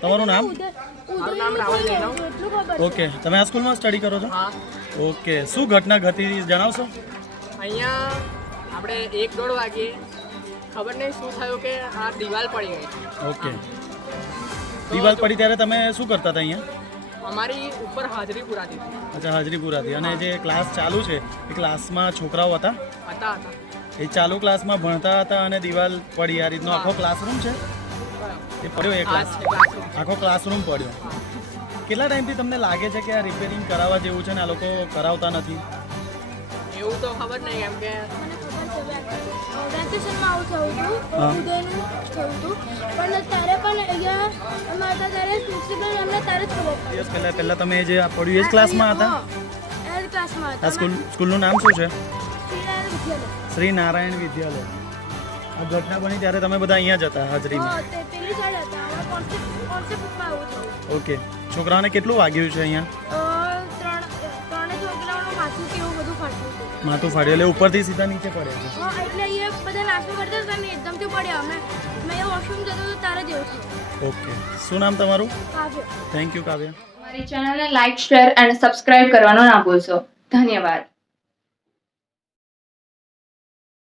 તમારું નામ? મારું નામ રાહુલ જૈનવ. ઓકે, તમે આ સ્કૂલમાં સ્ટડી કરો છો? હા. ઓકે, શું ઘટના ઘટી જણાવશો? અહીંયા આપણે 1-1:30 વાગે ખબર નહીં શું થયું કે આ દિવાલ પડી ગઈ. ઓકે, દિવાલ પડી ત્યારે તમે શું કરતા હતા અહીંયા? અમારી ઉપર હાજરી પુરાતી હતી. અચ્છા, હાજરી પૂરાતી. અને જે ક્લાસ ચાલુ છે એ ક્લાસમાં છોકરાઓ હતા? હતા. એ ચાલુ ક્લાસમાં ભણતા હતા અને દિવાલ પડી. આ રીતનો આખો ક્લાસરૂમ છે એ પડ્યો? એ ક્લાસ આખો ક્લાસરૂમ પડ્યો. કેટલા ટાઈમથી તમને લાગે છે કે આ રિપેરિંગ કરાવવા જેવું છે ને આ લોકો કરાવતા નથી? એવું તો ખબર નહીં કેમ કે વેકેશનમાં આવું થયું હતું, ઉદયનું થયું હતું, પણ ત્યારે પણ અહીંયા અમારા ત્યારે પ્રિન્સિપલ એમને ત્યારે જ ખબર પડી. દિવસ પહેલા તમે જે આ પડ્યું એ જ ક્લાસમાં હતા? એ ક્લાસમાં આ હતા. સ્કૂલનું નામ શું છે? શ્રીનારાયણ વિદ્યાલય. શ્રી નારાયણ વિદ્યાલય. આ ઘટના બની ત્યારે તમે બધા અહીંયા જ હતા હાજરીમાં? હા, તે પેલી સાઈડ હતા. અમે કોન્સેપ્ટમાં આવું થયું. ઓકે, છોકરાઓને કેટલું વાગ્યું છે અહીંયા? ત્રણે છોકરાઓનું માથું કે એવું બધું ફાટ્યું હતું. માથું ફાડ્યું એટલે ઉપરથી સીધા નીચે પડ્યા છે? હા, એટલે અહીંયા બધા નાસ્તો કરતા હતા ને એકદમથી પડ્યા. મેં વોશરૂમ જતો હતો ત્યારે જ એવું થયું. ઓકે, શું નામ તમારું? કાવ્ય. થેન્ક યુ કાવ્ય. અમારી ચેનલને લાઈક, શેર અને સબસ્ક્રાઇબ કરવાનો ના ભૂલશો. ધન્યવાદ.